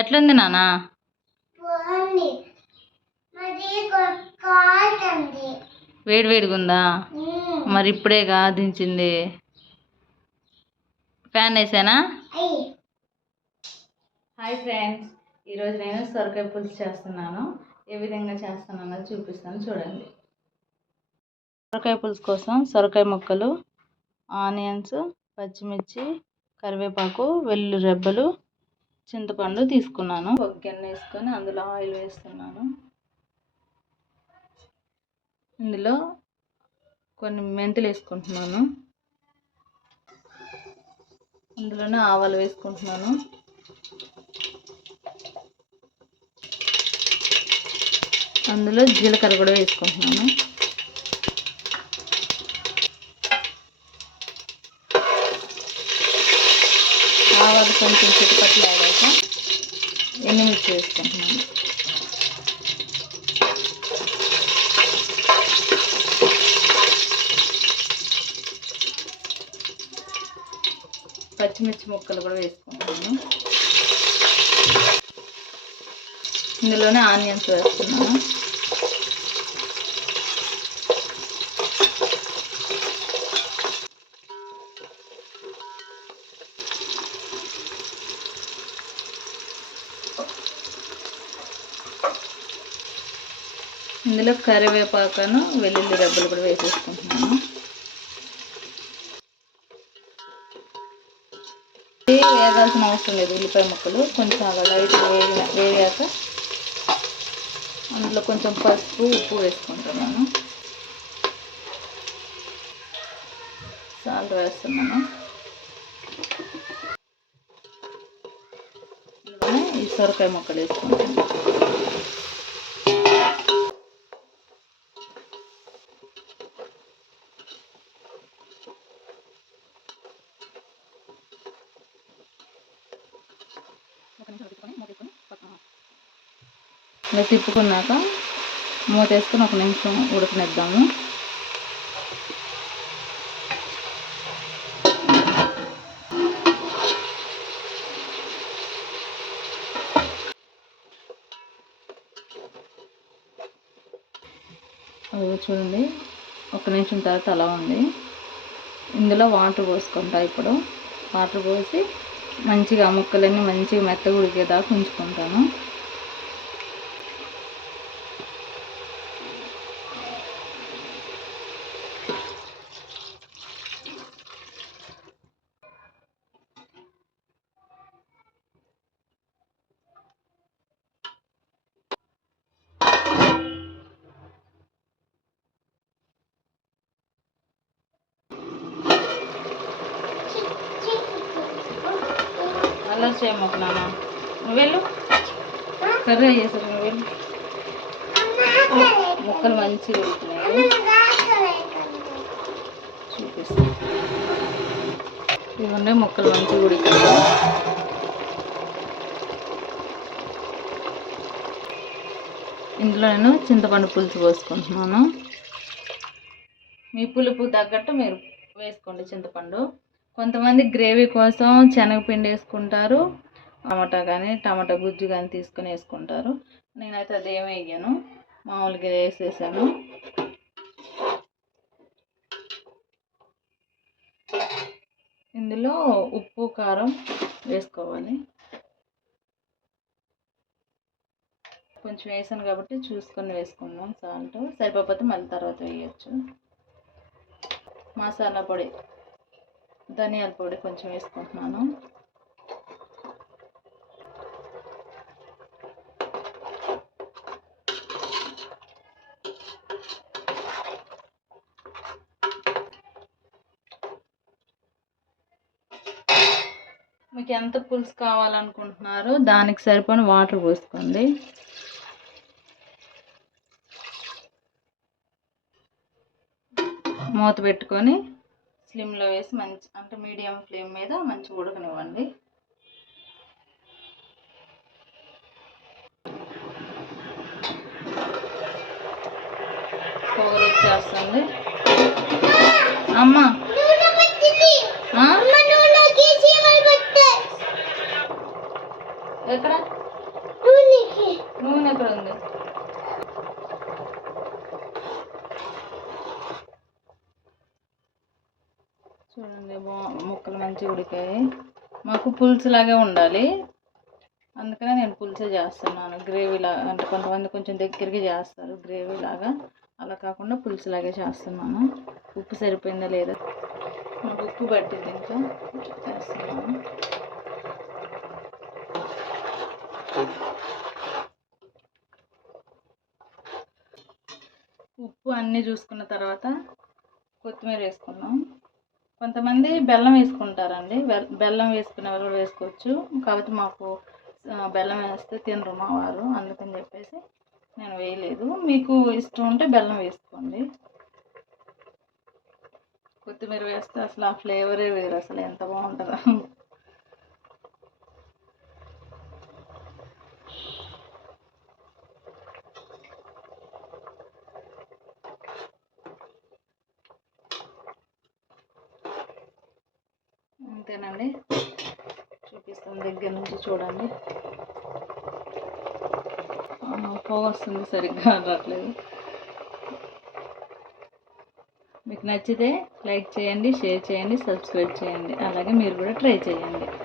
ఎట్లుంది నానా? వేడి వేడిగా ఉందా మరి ఇప్పుడేగా దించింది? ఫ్యాన్ వేసానా? Hi friends. ఈరోజు నేను సొరకాయ పులుసు చేస్తున్నాను. ఏ విధంగా చేస్తానో చూపిస్తాను చూడండి. సొరకాయ పులుసు కోసం సొరకాయ ముక్కలు ఆనియన్స్ పచ్చిమిర్చి కరివేపాకు వెల్లుల్లి రెబ్బలు చింతపండు తీసుకున్నాను. ఒక గిన్నె వేసుకొని అందులో ఆయిల్ వేస్తున్నాను. ఇందులో కొన్ని మెంతులు వేసుకుంటున్నాను. అందులోనే ఆవాలు వేసుకుంటున్నాను. అందులో జీలకర్ర కూడా వేసుకుంటున్నాను. ఆవాలు కొంచెం చిటిపట్లు ఆడాక ఎండుమిర్చి వేసుకుంటున్నాను? పచ్చిమిర్చి ముక్కలు కూడా వేసుకుంటున్నాను. ఇందులోనే ఆనియన్స్ వేస్తున్నాను. ఇందులో కరివేపాకను వెల్లుల్లి రెబ్బలు కూడా వేసేసుకుంటున్నాను. ఇది వేగాల్సిన అవసరం లేదు ఉల్లిపాయ ముక్కలు. కొంచెం అలా లైట్ వేగిన వేగాక అందులో కొంచెం పసుపు ఉప్పు వేసుకుంటున్నాను. సాల్ట్ వేస్తున్నాను. ఈ సొరకాయ ముక్కలు వేసుకుంటాను ఇలా తిప్పుకున్నాక మూత వేసుకొని ఒక నిమిషం ఉడకనిద్దాము. అదిగో చూడండి ఒక నిమిషం తర్వాత అలా ఉంది. ఇందులో వాటర్ పోసుకుంటా ఇప్పుడు. వాటర్ పోసి మంచిగా ముక్కలన్నీ మంచిగా మెత్తగా ఉడికేదాకా ఉంచుకుంటాను. అల్లరి చేయమ్మకు నాన్న. నువ్వు వెళ్ళు. కర్రీ చేసారు నువ్వు వెళ్ళు. ముక్కలు మంచిగా ఉడుకున్నాయి చూపిస్తా. ఇవన్నీ ముక్కలు మంచిగా ఉడికాయి ఇందులో నేను చింతపండు పులుసు పోసుకుంటున్నాను. మీ పులుపు తగ్గట్టు మీరు వేసుకోండి చింతపండు. కొంతమంది గ్రేవీ కోసం శనగపిండి వేసుకుంటారు టమాటా కానీ టమాటా గుజ్జు కానీ తీసుకొని వేసుకుంటారు. నేనైతే అదేమి వేయను మామూలుగా వేసేసాను. ఇందులో ఉప్పు కారం వేసుకోవాలి. కొంచెం వేసాను కాబట్టి చూసుకొని వేసుకుందాం. సాల్ట్ సరిపోతే మళ్ళీ తర్వాత వేయచ్చు. మసాలా పొడి. ధనియాల పొడి కొంచెం వేసుకుంటున్నాను. మీకు ఎంత పులుసు కావాలనుకుంటున్నారో దానికి సరిపోయిన వాటర్ పోసుకోండి. మూత పెట్టుకొని స్లిమ్లో వేసి మంచి అంటే మీడియం ఫ్లేమ్ మీద మంచి ఉడకనివ్వండి. పొగలు వచ్చేస్తుంది. అమ్మ ఆ? ఎక్కడ చూడండి బా ముక్కలు మంచిగా ఉడికాయి. మాకు పులుసు లాగే ఉండాలి. అందుకనే నేను పులుసే చేస్తున్నాను. గ్రేవీ లాగా అంటే కొంతమంది కొంచెం దగ్గరికి చేస్తారు. గ్రేవీ లాగా. అలా కాకుండా పులుసు లాగే చేస్తున్నాను. ఉప్పు సరిపోయిందా లేదా? నాకు ఉప్పు పట్టింది ఇంకా. చేస్తున్నాను. ఉప్పు అన్నీ చూసుకున్న తర్వాత కొత్తిమీర వేసుకున్నాం కొంతమంది బెల్లం వేసుకుంటారండి. బెల్లం వేసుకునే వాళ్ళు వేసుకోవచ్చు. కాకపోతే మాకు బెల్లం వేస్తే తినరు మా వారు. అందుకని చెప్పేసి నేను వేయలేదు. మీకు ఇష్టం ఉంటే బెల్లం వేసుకోండి. కొత్తిమీర వేస్తే అసలు ఆ ఫ్లేవరే వేరు. అసలు ఎంత బాగుంటుందో. అంతేనండి. చూపిస్తాను దగ్గర నుంచి చూడండి. ఆ, పొగ వస్తుంది సరిగ్గా రావట్లేదు. మీకు నచ్చితే లైక్ చేయండి షేర్ చేయండి సబ్స్క్రైబ్ చేయండి. అలాగే మీరు కూడా ట్రై చేయండి.